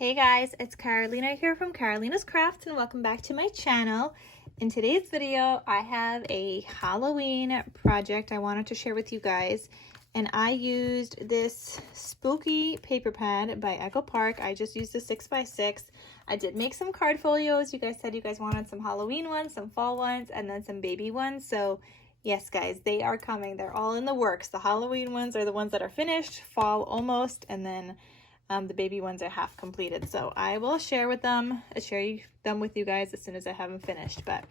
Hey guys, it's Carolina here from KarolinasKrafts and welcome back to my channel. In today's video, I have a Halloween project I wanted to share with you guys. And I used this spooky paper pad by Echo Park. I just used a 6x6. I did make some card folios. You guys said you guys wanted some Halloween ones, some fall ones, and then some baby ones. So yes, guys, they are coming. They're all in the works. The Halloween ones are the ones that are finished, fall almost, and then the baby ones are half completed. So I will share them with you guys as soon as I have them finished. But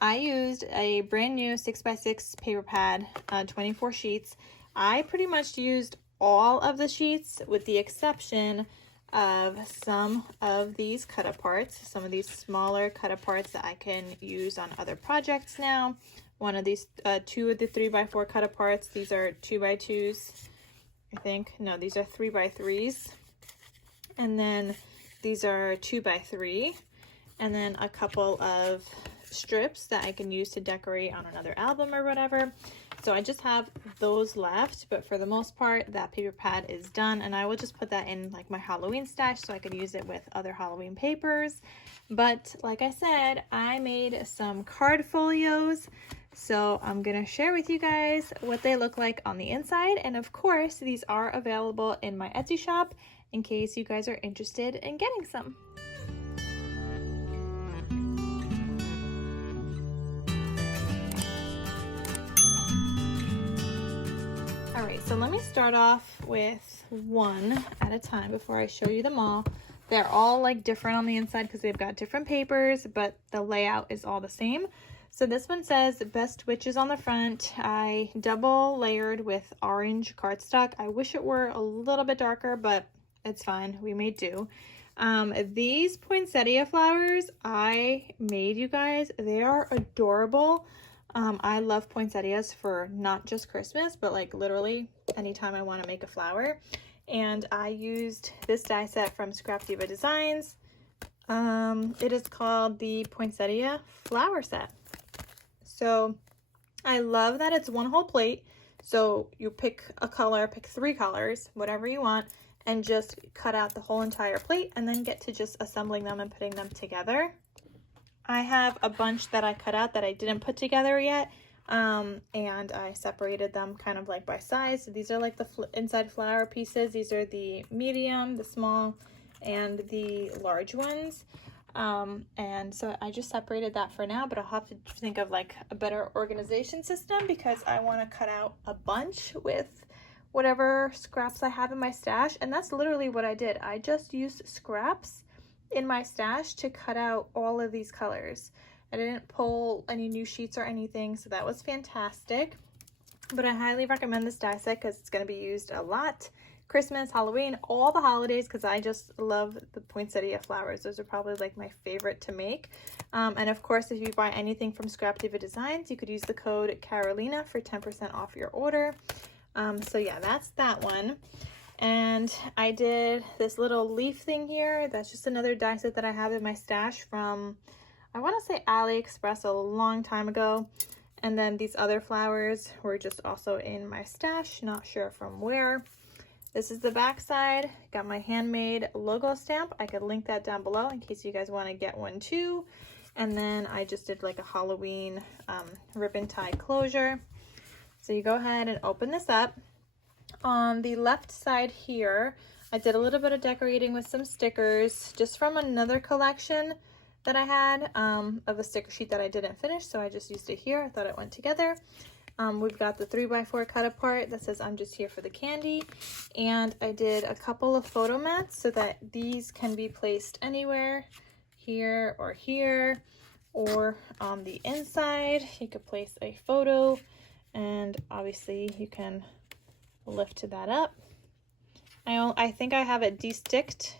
I used a brand new 6x6 paper pad, 24 sheets. I pretty much used all of the sheets with the exception of some of these cut aparts, some of these smaller cut aparts that I can use on other projects now. One of these, two of the 3x4 cut aparts, these are 2x2s, I think. No, these are 3x3s. And then these are 2x3, and then a couple of strips that I can use to decorate on another album or whatever. So I just have those left, but for the most part that paper pad is done, and I will just put that in like my Halloween stash so I could use it with other Halloween papers. But like I said, I made some card folios, so I'm gonna share with you guys what they look like on the inside. And of course, these are available in my Etsy shop in case you guys are interested in getting some. All right, so let me start off with one at a time before I show you them all. They're all like different on the inside because they've got different papers, but the layout is all the same. So this one says Best Witches on the front. I double layered with orange cardstock. I wish it were a little bit darker, but it's fine, we may do. These poinsettia flowers I made, you guys. They are adorable. I love poinsettias for not just Christmas, but like literally anytime I want to make a flower. And I used this die set from Scrap Diva Designs. It is called the Poinsettia Flower Set. So I love that it's one whole plate. So you pick a color, pick 3 colors, whatever you want, and just cut out the whole entire plate and then get to just assembling them and putting them together. I have a bunch that I cut out that I didn't put together yet, and I separated them kind of like by size. So these are like the inside flower pieces. These are the medium, the small, and the large ones. And so I just separated that for now, but I'll have to think of like a better organization system because I want to cut out a bunch with whatever scraps I have in my stash. And that's literally what I did. I just used scraps in my stash to cut out all of these colors. I didn't pull any new sheets or anything, so that was fantastic. But I highly recommend this die set because it's going to be used a lot. Christmas, Halloween, all the holidays, because I just love the poinsettia flowers. Those are probably like my favorite to make. And of course, if you buy anything from Scrap Diva Designs, you could use the code Carolina for 10% off your order. So yeah, that's that one. And I did this little leaf thing here. That's just another die set that I have in my stash from, I want to say AliExpress a long time ago. And then these other flowers were just also in my stash, not sure from where. This is the back side. Got my handmade logo stamp. I could link that down below in case you guys want to get one too. And then I just did like a Halloween ribbon tie closure. So you go ahead and open this up. On the left side here, I did a little bit of decorating with some stickers just from another collection that I had of a sticker sheet that I didn't finish. So I just used it here. I thought it went together. We've got the 3x4 cut apart that says I'm just here for the candy. And I did a couple of photo mats so that these can be placed anywhere, here, or on the inside. You could place a photo. And obviously you can lift that up. I think I have it de-sticked,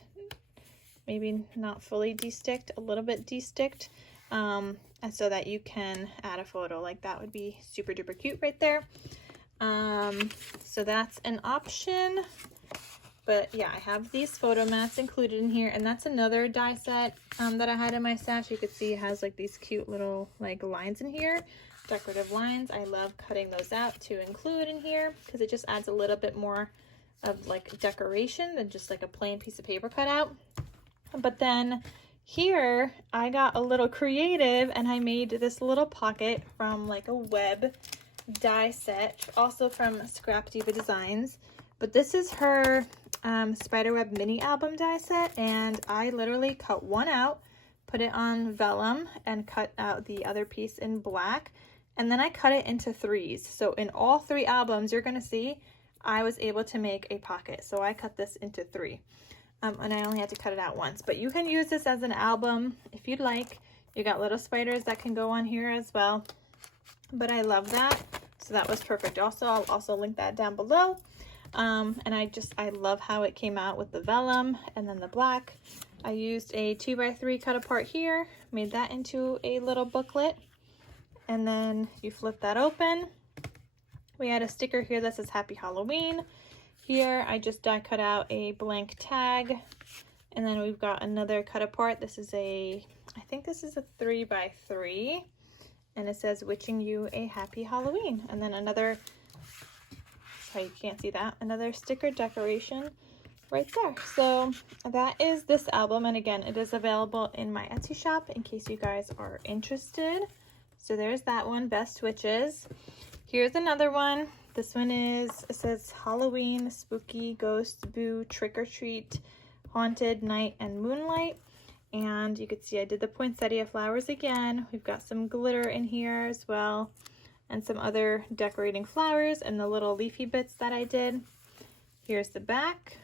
maybe not fully de-sticked, a little bit de-sticked, and so that you can add a photo. Like that would be super duper cute right there. So that's an option. But yeah, I have these photo mats included in here, and that's another die set that I had in my stash. You could see it has like these cute little like lines in here. Decorative lines. I love cutting those out to include in here because it just adds a little bit more of like decoration than just like a plain piece of paper cut out. But then here I got a little creative and I made this little pocket from like a web die set, also from Scrap Diva Designs. But this is her Spiderweb mini album die set, and I literally cut one out, put it on vellum, and cut out the other piece in black, and then I cut it into threes. So in all 3 albums you're gonna see I was able to make a pocket. So I cut this into 3. And I only had to cut it out once, but you can use this as an album if you'd like. You got little spiders that can go on here as well, but I love that, so that was perfect. Also, I'll also link that down below. And I love how it came out with the vellum and then the black. I used a 2x3 cut apart here, made that into a little booklet, and then you flip that open. We had a sticker here that says Happy Halloween. Here I just die cut out a blank tag, and then we've got another cut apart. This is I think this is a 3x3, and it says wishing you a happy Halloween. And then another, sorry you can't see that, another sticker decoration right there. So that is this album, and again it is available in my Etsy shop in case you guys are interested. So there's that one, Best Witches. Here's another one. This one it says Halloween, Spooky, Ghost, Boo, Trick or Treat, Haunted, Night, and Moonlight. And you can see I did the poinsettia flowers again. We've got some glitter in here as well, and some other decorating flowers and the little leafy bits that I did. Here's the back.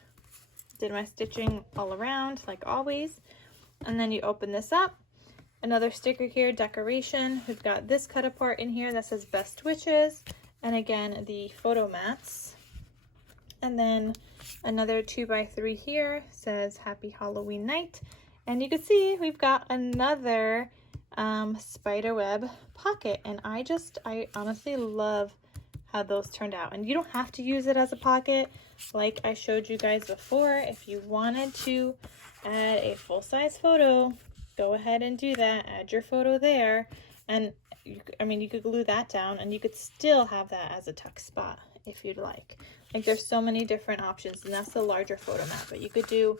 Did my stitching all around like always. And then you open this up. Another sticker here, decoration. We've got this cut apart in here that says Best Witches. And again, the photo mats. And then another 2x3 here says Happy Halloween Night. And you can see we've got another Spiderweb pocket. And I honestly love how those turned out. And you don't have to use it as a pocket like I showed you guys before. If you wanted to add a full-size photo, go ahead and do that. Add your photo there. And you could glue that down and you could still have that as a tuck spot if you'd like. Like there's so many different options, and that's the larger photo mat, but you could do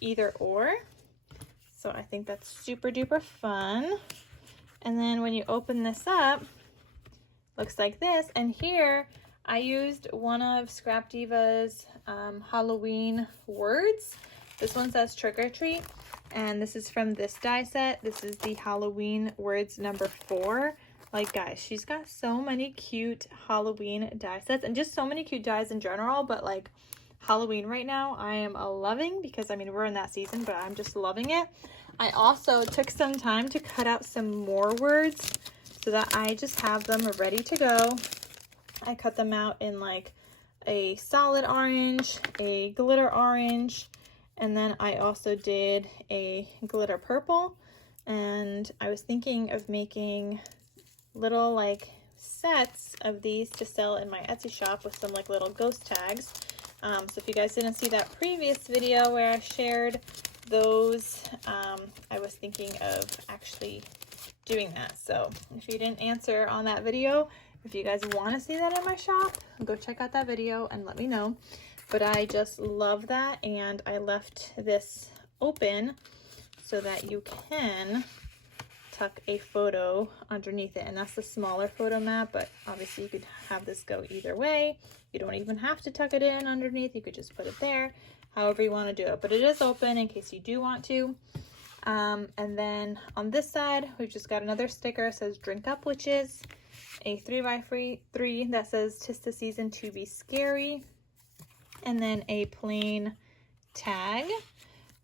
either or. So I think that's super duper fun. And then when you open this up, looks like this. And here I used one of Scrap Diva's Halloween words. This one says Trick or Treat. And this is from this die set. This is the Halloween words number 4. Like guys, she's got so many cute Halloween die sets and just so many cute dies in general, but like Halloween right now I am loving, because I mean we're in that season, but I'm just loving it. I also took some time to cut out some more words so that I just have them ready to go. I cut them out in like a solid orange, a glitter orange, and then I also did a glitter purple. And I was thinking of making little like sets of these to sell in my Etsy shop with some like little ghost tags. So if you guys didn't see that previous video where I shared those, I was thinking of actually doing that. So if you didn't answer on that video, if you guys want to see that in my shop, go check out that video and let me know. But I just love that, and I left this open so that you can tuck a photo underneath it. And that's the smaller photo mat, but obviously you could have this go either way. You don't even have to tuck it in underneath. You could just put it there, however you want to do it. But it is open in case you do want to. And then on this side, we've just got another sticker that says Drink Up Witches, a 3x3 that says 'Tis the Season to Be Scary, and then a plain tag.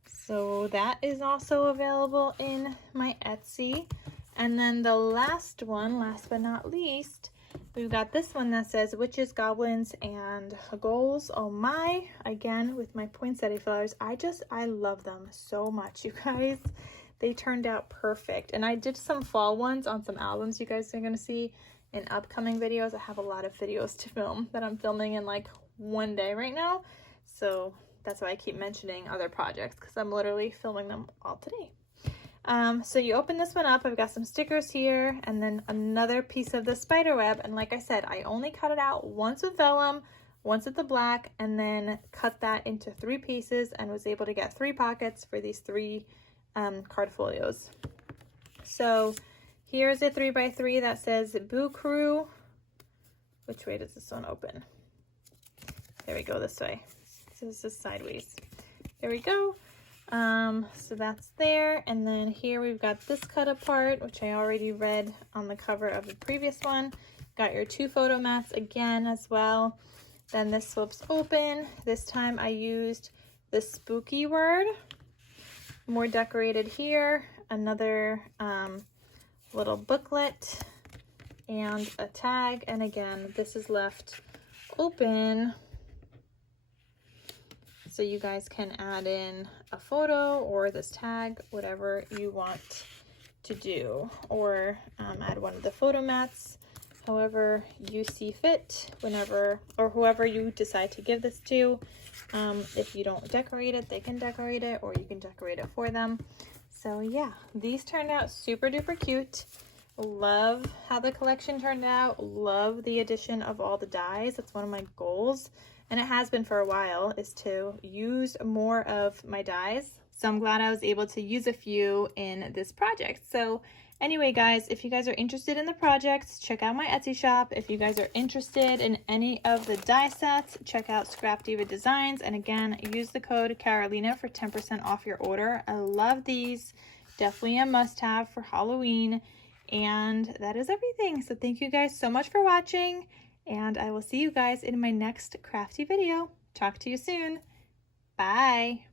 So that is also available in my Etsy. And then the last one, last but not least, we've got this one that says Witches, Goblins, and Ghouls. Oh my, again with my poinsettia flowers. I love them so much, you guys. They turned out perfect. And I did some fall ones on some albums you guys are gonna see in upcoming videos. I have a lot of videos to film that I'm filming in like one day right now, so that's why I keep mentioning other projects, because I'm literally filming them all today. So you open this one up. I've got some stickers here, and then another piece of the spider web. And like I said, I only cut it out once with vellum, one set the black, and then cut that into 3 pieces and was able to get 3 pockets for these 3 card folios. So here's a 3x3 that says Boo Crew. Which way does this one open? There we go, this way. So this is sideways. There we go. So that's there. And then here we've got this cut apart, which I already read on the cover of the previous one. Got your 2 photo mats again as well. Then this flips open. This time I used the spooky word. More decorated here. Another little booklet and a tag. And again, this is left open so you guys can add in a photo or this tag, whatever you want to do, or add one of the photo mats, however you see fit, whenever or whoever you decide to give this to. If you don't decorate it, they can decorate it, or you can decorate it for them. So yeah, these turned out super duper cute. Love how the collection turned out. Love the addition of all the dies. That's one of my goals, and it has been for a while, is to use more of my dies. So I'm glad I was able to use a few in this project. So anyway, guys, if you guys are interested in the projects, check out my Etsy shop. If you guys are interested in any of the die sets, check out Scrap Diva Designs. And again, use the code Carolina for 10% off your order. I love these. Definitely a must-have for Halloween. And that is everything. So thank you guys so much for watching, and I will see you guys in my next crafty video. Talk to you soon. Bye.